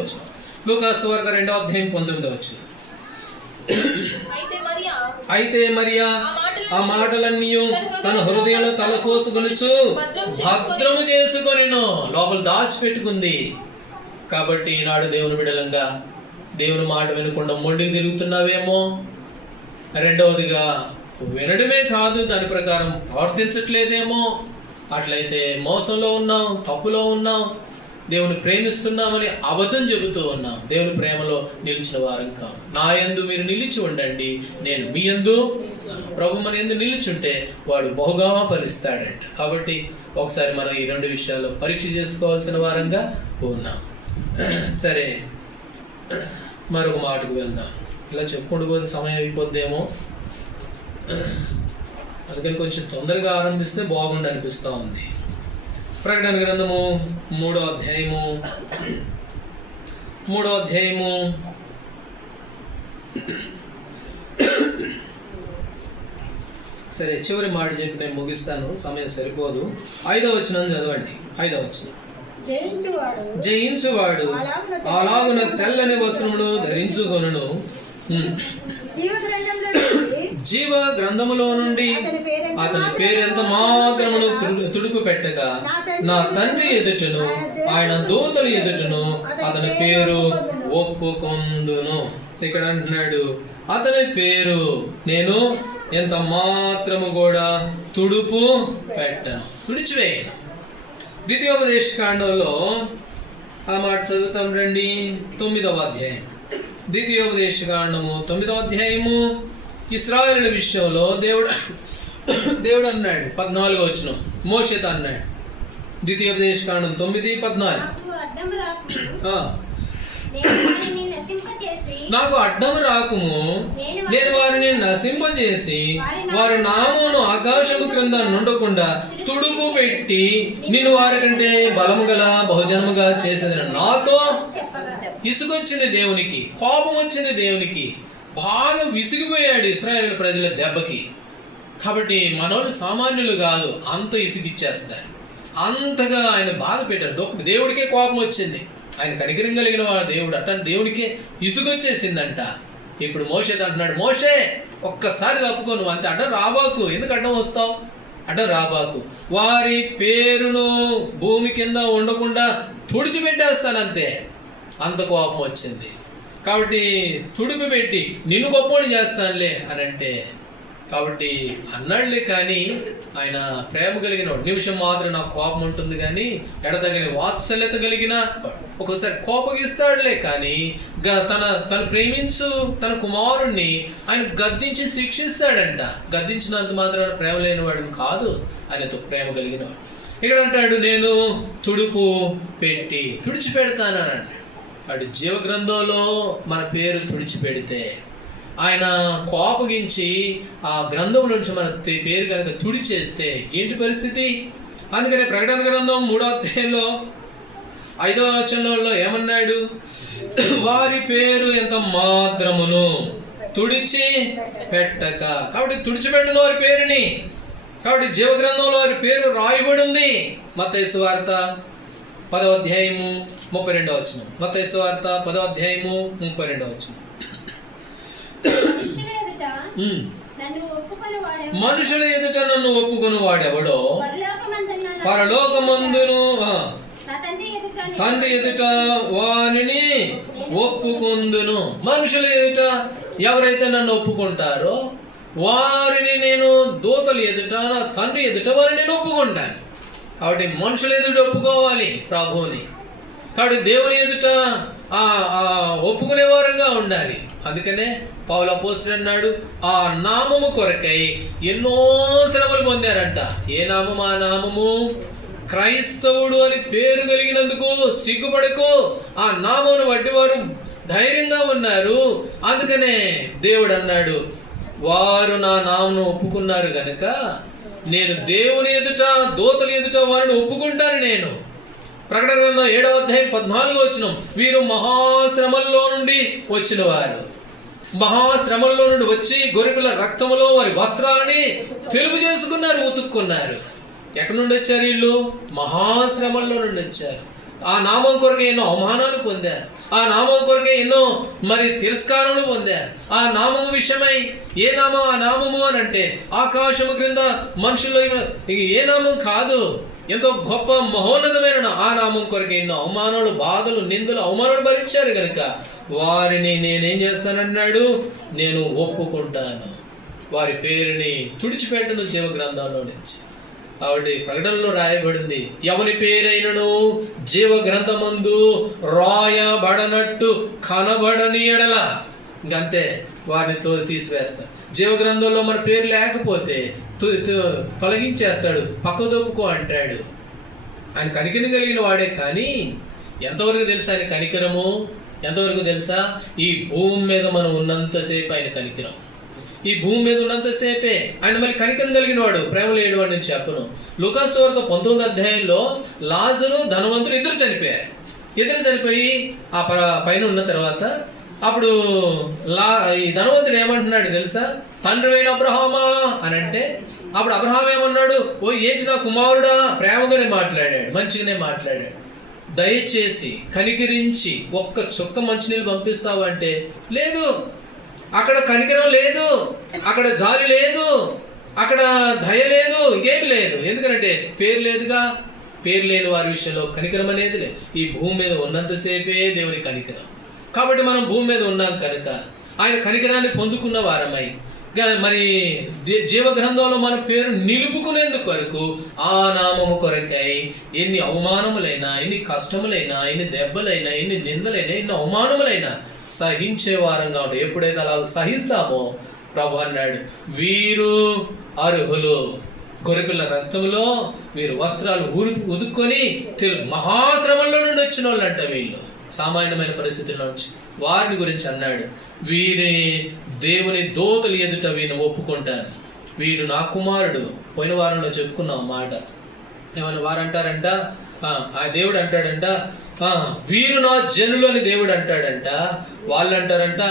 వచనం. లోకా సువార్త 2వ అధ్యాయం 19వ వచనం. అయితే మరియా ఆ మాటలన్నీ తన హృదయంలో తలపోసుకొనుచు భద్రము చేసుకొనెను, లోపల దాచిపెట్టుకుంది. కాబట్టి ఈనాడు దేవుని బిడ్డలంగా దేవుని మాట వినకుండా మొండికి తిరుగుతున్నావేమో. రెండవదిగా వినడమే కాదు, దాని ప్రకారం ప్రవర్తించట్లేదేమో. అట్లయితే మోసంలో ఉన్నాం, తప్పులో ఉన్నాం, దేవుని ప్రేమిస్తున్నామని అబద్ధం చెబుతూ ఉన్నాం. దేవుని ప్రేమలో నిలిచిన వారం కాదు. నా యందు మీరు నిలిచి ఉండండి, నేను మీ యందు, ప్రభు మన యందు నిలిచుంటే వాడు బహుగా ఫలిస్తాడంట. కాబట్టి ఒకసారి మనం ఈ 2 విషయాల్లో పరీక్ష చేసుకోవాల్సిన వారంగా ఉన్నాం. సరే, మరొక మాటకు వెళ్దాం. ఇలా చెప్పుకుంటూ పోతే సమయం అయిపోద్దేమో, అందుకని కొంచెం తొందరగా ఆరంభిస్తే బాగుండి అనిపిస్తూ ఉంది. ప్రకటన గ్రంథము 3వ అధ్యాయము సరే, చివరి మాట చెప్పి నేను ముగిస్తాను, సమయం సరిపోదు. 5వ వచనం చదవండి. 5వ వచనం. జయించువాడు అలాగున తెల్లని వస్త్రములు ధరించుకొనును, జీవ గ్రంథములో నుండి అతని పేరెంత మాత్రమును తుడుపు పెట్టక నా తండ్రి ఎదుటను ఆయన దూతల ఎదుటను అతని పేరు ఒప్పుకొందును. ఇక్కడ అంటున్నాడు, అతని పేరు నేను ఎంత మాత్రము కూడా తుడుపు పెట్టను, తుడిచివేయను. ద్వితీయోపదేశ కాండంలో ఆ మాట చదువుతాం రండి. 9వ అధ్యాయం. ద్వితీయోపదేశ కాండము 9వ అధ్యాయము. ఇశ్రాయేలు విషయంలో దేవుడు అన్నాడు, 14వ వచనం, మోషేతో అన్నాడు. ద్వితీయోపదేశ కాండం 9:14. నాకు అడ్డము రాకుము, నేను వారిని నశింపజేసి వారి నామమును ఆకాశము క్రింద నుండకుండా తుడుపు పెట్టి నిన్ను వారి కంటే బలము గల బహుజనముగా చేసేది. నాతో ఇసుకొచ్చింది దేవునికి, కోపం వచ్చింది దేవునికి, బాగా విసిగిపోయాడు ఇశ్రాయేలు ప్రజల దెబ్బకి. కాబట్టి మనోళ్ళు సామాన్యులు కాదు, అంత ఇసుగిచ్చేస్తారు. అంతగా ఆయన బాధ పెట్టారు. దేవుడికే కోపం వచ్చింది. ఆయన కనికరం కలిగిన వాడు దేవుడు. అట్లాంటి దేవుడికే ఇసుగొచ్చేసిందంట. ఇప్పుడు మోషేతో అంటున్నాడు, మోషే ఒక్కసారి తప్పుకో, నువ్వు అంతే అడ్డం రాబాకు. ఎందుకు అడ్డం వస్తావు? అడ్డం రాబాకు. వారి పేరును భూమి కింద ఉండకుండా తుడిచిపెట్టేస్తానంతే. అంత కోపం వచ్చింది. కాబట్టి తుడిపి పెట్టి నిన్ను గొప్పని చేస్తానులే అని అంటే, కాబట్టి అన్నాడులే. కానీ ఆయన ప్రేమ కలిగిన నిమిషం మాత్రం నాకు కోపం ఉంటుంది, కానీ ఎడతగిన వాత్సల్యత కలిగిన ఒకసారి కోపగిస్తాడులే. కానీ తన ప్రేమించు తన కుమారుణ్ణి ఆయన గద్దించి శిక్షిస్తాడంట. గద్దించినంత మాత్రం ప్రేమ లేని వాడిని కాదు, ఆయనతో ప్రేమ కలిగిన వాడు. ఇక్కడ అంటాడు, నేను తుడుపు పెట్టి తుడిచిపెడతానంట. అటు జీవగ్రంథంలో మన పేరు తుడిచిపెడితే, ఆయన కోపగించి ఆ గ్రంథం నుంచి మన పేరు కనుక తుడిచేస్తే ఏంటి పరిస్థితి? అందుకనే ప్రకటన గ్రంథం 3వ అధ్యాయంలో 5వ వచనంలో ఏమన్నాడు? వారి పేరు ఎంత మాత్రమును తుడిచి పెట్టక. కాబట్టి తుడిచిపెట్టిన వారి పేరుని, కాబట్టి జీవగ్రంథంలో వారి పేరు రాయబడి ఉంది. మత్తయి సువార్త 10వ అధ్యాయము 32వ వచనం. మత్తయి సువార్త 10వ అధ్యాయము 32వ వచనం. మనుషుల ఎదుట నన్ను ఒప్పుకొని వాడెవడో పరలోకమందును తండ్రి ఎదుట వానిని ఒప్పుకొందును. మనుషుల ఎదుట ఎవరైతే నన్ను ఒప్పుకుంటారో వారిని నేను దూతల ఎదుట, నా తండ్రి ఎదుట వారిని నేను ఒప్పుకుంటాను. కాబట్టి మనుషుల ఎదుట ఒప్పుకోవాలి ప్రభువుని. కాబట్టి దేవుని ఎదుట ఒప్పుకునే వారంగా ఉండాలి. అందుకనే పౌలు అపోస్తలుడు అన్నాడు, ఆ నామము కొరకై ఎన్నో శ్రమలు పొందారంట. ఏ నామము? ఆ నామము క్రైస్తవుడు అని పేరు కలిగినందుకు సిగ్గుపడకు. ఆ నామమును బట్టి వారు ధైర్యంగా ఉన్నారు. అందుకనే దేవుడు అన్నాడు, వారు నా నామమును ఒప్పుకున్నారు గనుక నేను దేవుని ఎదుట దూతల ఎదుట వారిని ఒప్పుకుంటాను. నేను ప్రకటన గ్రంథం 7వ అధ్యాయం 14వ వచనం, వీరు మహాశ్రమల్లో నుండి వచ్చిన వారు. మహాశ్రమంలో నుండి వచ్చి గొర్రెపిల్ల రక్తములో వారి వస్త్రాలని తెలుపు చేసుకున్నారు, ఉతుక్కున్నారు. ఎక్కడి నుండి వచ్చారు వీళ్ళు? మహాశ్రమంలో నుండి వచ్చారు. ఆ నామం కొరకే ఎన్నో అవమానాలు పొందారు, ఆ నామం కొరకే ఎన్నో తిరస్కారములు పొందారు. ఆ నామము విషయమై, ఏ నామం ఆ నామము అని అంటే ఆకాశము క్రింద మనుషుల్లో ఏ నామం కాదు, ఎంతో గొప్ప మహోన్నతమైన ఆ నామం కొరకే ఎన్నో అవమానాలు, బాధలు, నిందలు, అవమానాలు భరించారు కనుక వారిని నేనేం చేస్తానన్నాడు? నేను ఒప్పుకుంటాను, వారి పేరుని తుడిచిపెట్టను జీవ గ్రంథంలో నుంచి. కాబట్టి ప్రకటనలో రాయబడింది, ఎవని పేరైనను జీవ గ్రంథమందు రాయబడనట్టు కనబడని ఎడల ఇంకంతే వారిని తీసివేస్తాడు. జీవ గ్రంథంలో మన పేరు లేకపోతే తొలగించేస్తాడు, పక్కదొప్పుకో అంటాడు. ఆయన కనికరం కలిగిన వాడే. కానీ ఎంతవరకు తెలుసా ఆయన కనికరము? ఎంతవరకు తెలుసా? ఈ భూమి మీద మనం ఉన్నంతసేపు ఆయన కనికరం. ఈ భూమి మీద ఉన్నంతసేపే ఆయన మరి కనికరం కలిగిన వాడు, ప్రేమ లేడు వాడు నేను చెప్పను. లూకాసు వార్త 19వ అధ్యాయంలో లాజరు, ధనవంతుడు ఇద్దరు చనిపోయారు. ఇద్దరు చనిపోయి ఆ పైన ఉన్న తర్వాత అప్పుడు ఈ ధనవంతుడు ఏమంటున్నాడు తెలుసా? తండ్రివైన అబ్రహామా అని అంటే అప్పుడు అబ్రహాం ఏమన్నాడు? ఓ ఏంటి నా కుమారుడా? ప్రేమగానే మాట్లాడాడు, మంచిగానే మాట్లాడాడు. దయచేసి కనికరించి ఒక్క చుక్క మంచినీళ్ళు పంపిస్తావు అంటే లేదు. అక్కడ కనికరం లేదు, అక్కడ జాలి లేదు, అక్కడ దయ లేదు, ఏమి లేదు. ఎందుకంటే పేరు లేదుగా. పేరు లేని వారి విషయంలో కనికరం అనేది లేదు. ఈ భూమి మీద ఉన్నంతసేపే దేవుని కనికరం. కాబట్టి మనం భూమి మీద ఉన్నాం కనుక ఆయన కనికరాన్ని పొందుకున్న వారమై మరి జీవ గ్రంథంలో మన పేరు నిలుపుకునేందుకు కొరకు ఆ నామము కొరకై ఎన్ని అవమానములైనా, ఎన్ని కష్టములైనా, ఎన్ని దెబ్బలైనా, ఎన్ని నిందలైనా, ఎన్ని అవమానములైనా సహించే వారంగా ఉంటాం. ఎప్పుడైతే అలా సహిస్తామో ప్రభు అన్నాడు, వీరు అర్హులు, గొర్రెపిల్ల రక్తంలో వీరు వస్త్రాలు ఉదుక్కొని మహాశ్రమంలో నుండి వచ్చిన వాళ్ళు అంట. వీళ్ళు సామాన్యమైన పరిస్థితుల్లో నుంచి వారిని గురించి అన్నాడు, వీరి దేవుని దూతలు ఎదుట వీరిని ఒప్పుకుంటాను, వీడు నా కుమారుడు. పోయిన వారంలో చెప్పుకున్నాం మాట. ఏమన్నా వారు అంటారంట, ఆ దేవుడు అంటాడంట, వీరు నా జనులు అని దేవుడు అంటాడంట. వాళ్ళు అంటారంట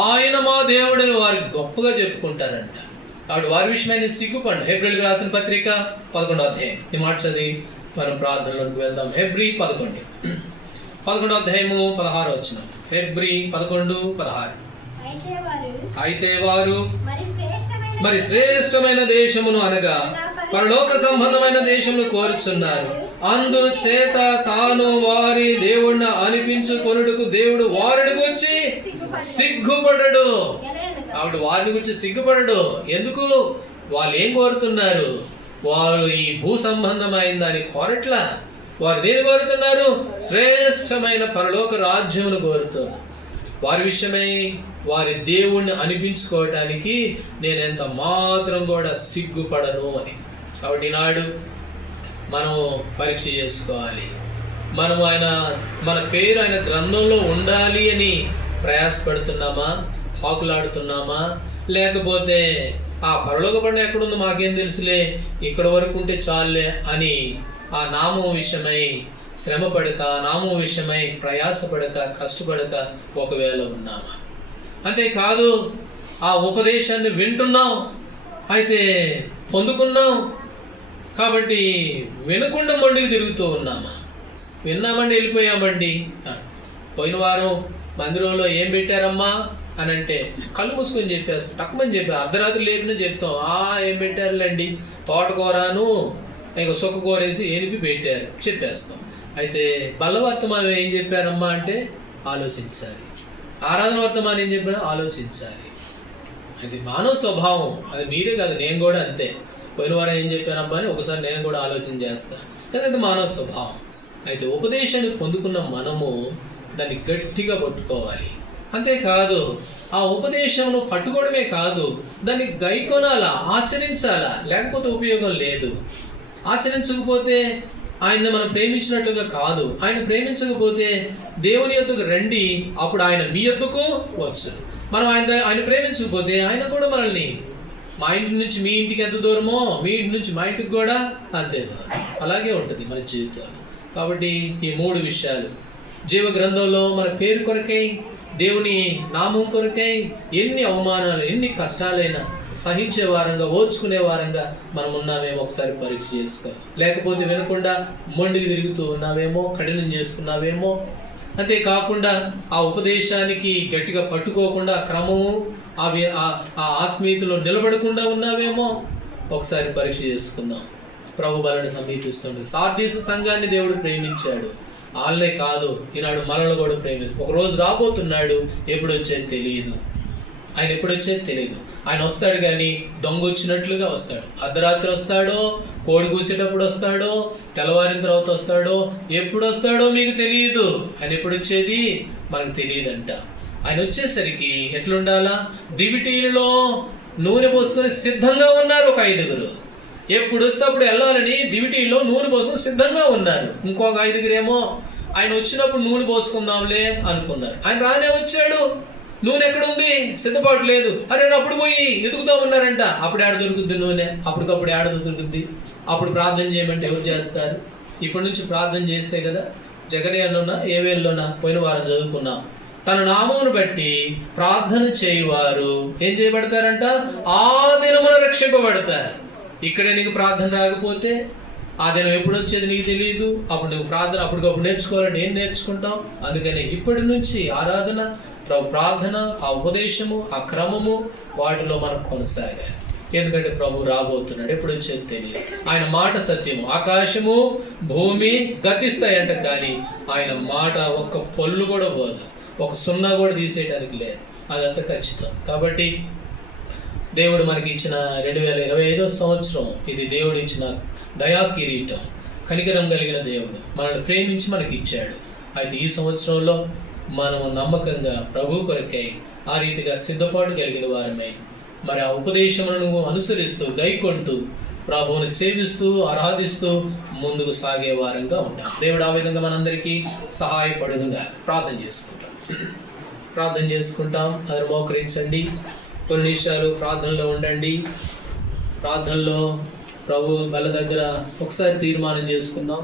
ఆయన మా దేవుడని వారు గొప్పగా చెప్పుకుంటారంట. కాబట్టి వారి విషయమైన సిగ్గుపండి. హెబ్రీలకు రాసిన పత్రిక 11వ అధ్యాయం ఈ మాట చదివి మనం ప్రార్థనలోకి వెళ్దాం. హెబ్రీ 11వ అధ్యాయము 16వ వచనం. హెబ్రీ 11:16. అయితే వారు మరి శ్రేష్టమైన దేశమును అనగా పరలోక సంబంధమైన దేశమును కోరుచున్నారు. అందుచేత తాను వారి దేవుణ్ణి అనిపించుకొనుటకు దేవుడు వారిని గురించి సిగ్గుపడడు. ఆవిడ వారిని గురించి సిగ్గుపడడు. ఎందుకు? వాళ్ళు ఏం కోరుతున్నారు? వారు ఈ భూ సంబంధమైన దాన్ని కోరట్లా. వారు దేని కోరుతున్నారు? శ్రేష్టమైన పరలోక రాజ్యమును కోరుతున్నారు. వారి విషయమై వారి దేవుణ్ణి అనిపించుకోవటానికి నేను ఎంత మాత్రం కూడా సిగ్గుపడను అని. కాబట్టి ఈనాడు మనం పరీక్ష చేసుకోవాలి. మనము మన పేరు ఆయన గ్రంథంలో ఉండాలి అని ప్రయాసపడుతున్నామా, హాకులాడుతున్నామా? లేకపోతే ఆ పరలోక పండుగ ఎక్కడుందో మాకేం తెలుసులే, ఇక్కడ వరకు ఉంటే చాలులే అని ఆ నామం విషయమై శ్రమపడక, నామం విషయమై ప్రయాసపడక, కష్టపడక ఒకవేళ ఉన్నామా? అంతేకాదు ఆ ఉపదేశాన్ని వింటున్నాం, అయితే పొందుకున్నాం కాబట్టి వినకుండా మొండికి తిరుగుతూ ఉన్నామా? విన్నామండి వెళ్ళిపోయామండి. పోయిన వారం మందిరంలో ఏం పెట్టారమ్మా అని అంటే కళ్ళు మూసుకొని చెప్పేస్తాం, టక్కుమని చెప్పి అర్ధరాత్రి లేపినా చెప్తాం, ఏం పెట్టారులేండి, తోటకూరను ఇంకా సొక్కకూరేసి ఏనిపి పెట్టారు చెప్పేస్తాం. అయితే బల్ల వర్తమానం ఏం చెప్పారమ్మా అంటే ఆలోచించాలి. ఆరాధన వర్తమానం ఏం చెప్పారో ఆలోచించాలి. అది మానవ స్వభావం, అది మీరే కాదు నేను కూడా అంతే. పోయిన వారం ఏం చెప్పానమ్మా అని ఒకసారి నేను కూడా ఆలోచన చేస్తాను. అది మానవ స్వభావం. అయితే ఉపదేశాన్ని పొందుకున్న మనము దాన్ని గట్టిగా పట్టుకోవాలి. అంతేకాదు ఆ ఉపదేశంను పట్టుకోవడమే కాదు, దాన్ని గైకొనాలా, ఆచరించాలా, లేకపోతే ఉపయోగం లేదు. ఆచరించకపోతే ఆయన్ని మనం ప్రేమించినట్లుగా కాదు. ఆయన ప్రేమించకపోతే దేవుని యొద్దకు రండి, అప్పుడు ఆయన మీ యొద్దకు వచ్చు. మనం ఆయన ప్రేమించకపోతే ఆయన కూడా మనల్ని, మా ఇంటి నుంచి మీ ఇంటికి ఎంత దూరమో మీ ఇంటి నుంచి మా ఇంటికి కూడా అంతే దూరం. అలాగే ఉంటుంది మన జీవితంలో. కాబట్టి ఈ 3 విషయాలు జీవ గ్రంథంలో మన పేరు కొరకై దేవుని నామం కొరకై ఎన్ని అవమానాలు, ఎన్ని కష్టాలైనా సహించే వారంగా, ఓర్చుకునే వారంగా మనం ఉన్నామేమో ఒకసారి పరీక్ష చేసుకోవాలి. లేకపోతే వినకుండా మొండికి తిరుగుతూ ఉన్నావేమో, కఠినం చేసుకున్నావేమో. అంతేకాకుండా ఆ ఉపదేశానికి గట్టిగా పట్టుకోకుండా క్రమము ఆ ఆత్మీయతలో నిలబడకుండా ఉన్నావేమో ఒకసారి పరీక్ష చేసుకుందాం. ప్రభు బలను సమీపిస్తుంది. సార్దీసు సంఘాన్ని దేవుడు ప్రేమించాడు. వాళ్ళే కాదు, ఈనాడు మనల్ని కూడా ఒక రోజు రాబోతున్నాడు, ఎప్పుడు వచ్చేది తెలియదు. ఆయన ఎప్పుడు వచ్చేది తెలియదు. ఆయన వస్తాడు కానీ దొంగ వచ్చినట్లుగా వస్తాడు. అర్ధరాత్రి వస్తాడో, కోడి కూసేటప్పుడు వస్తాడో, తెల్లవారిన తర్వాత వస్తాడో, ఎప్పుడు వస్తాడో మీకు తెలియదు. ఆయన ఎప్పుడు వచ్చేది మనకు తెలియదంట. ఆయన వచ్చేసరికి ఎట్లుండాలా? దివిటీలలో నూనె పోసుకొని సిద్ధంగా ఉన్నారు ఒక 5గురు. ఎప్పుడు వస్తే అప్పుడు వెళ్ళాలని దివిటీలో నూనె పోసుకొని సిద్ధంగా ఉన్నారు. ఇంకొక 5గురేమో ఆయన వచ్చినప్పుడు నూనె పోసుకుందాంలే అనుకున్నారు. ఆయన రానే వచ్చాడు, నూనె ఎక్కడ ఉంది? సిద్ధపాటు లేదు. అరే అప్పుడు పోయి వెతుకుతా ఉన్నారంట. అప్పుడు ఏడ దొరుకుద్ది నూనె? అప్పటికప్పుడు ఏడ దొరుకుద్ది? అప్పుడు ప్రార్థన చేయమంటే ఎవరు చేస్తారు? ఇప్పటి నుంచి ప్రార్థన చేస్తే కదా. జకర్యాలోనా ఏవేల్లోనా పోయిన వారం చదువుకున్నాం. తన నామమును బట్టి ప్రార్థన చేయువారు ఏం చేయబడతారంట? ఆ దినమున రక్షింపబడతారు. ఇక్కడే నీకు ప్రార్థన రాకపోతే ఆ దినం ఎప్పుడు వచ్చేది నీకు తెలియదు. అప్పుడు నువ్వు ప్రార్థన అప్పటికప్పుడు నేర్చుకోవాలంటే ఏం నేర్చుకుంటావు? అందుకని ఇప్పటి నుంచి ఆరాధన, ప్రార్థన, ఆ ఉపదేశము, ఆ క్రమము వాటిలో మనం కొనసాగాలి. ఎందుకంటే ప్రభు రాబోతున్నాడు, ఎప్పుడు వచ్చేది తెలియదు. ఆయన మాట సత్యము. ఆకాశము భూమి గతిస్తాయంట, కానీ ఆయన మాట ఒక్క పొల్లు కూడా పోదు, ఒక సున్నా కూడా తీసేయడానికి లేదు. అదంతా ఖచ్చితం. కాబట్టి దేవుడు మనకి ఇచ్చిన 2025 సంవత్సరం ఇది దేవుడు ఇచ్చిన దయా కిరీటం. కనికరం కలిగిన దేవుడు మనల్ని ప్రేమించి మనకి ఇచ్చాడు. అయితే ఈ సంవత్సరంలో మనము నమ్మకంగా ప్రభు కొరకై ఆ రీతిగా సిద్ధపాటు కలిగిన వారమై మరి ఆ ఉపదేశములను అనుసరిస్తూ గైకొంటూ ప్రభువుని సేవిస్తూ ఆరాధిస్తూ ముందుకు సాగే వారంగా ఉంటాం. దేవుడు ఆ విధంగా మనందరికీ సహాయపడుతుందా. ప్రార్థన చేసుకుంటాం. అది మోకరించండి. కొన్ని నిమిషాలు ప్రార్థనలో ఉండండి. ప్రార్థనలో ప్రభు బల్ల దగ్గర ఒకసారి తీర్మానం చేసుకుందాం.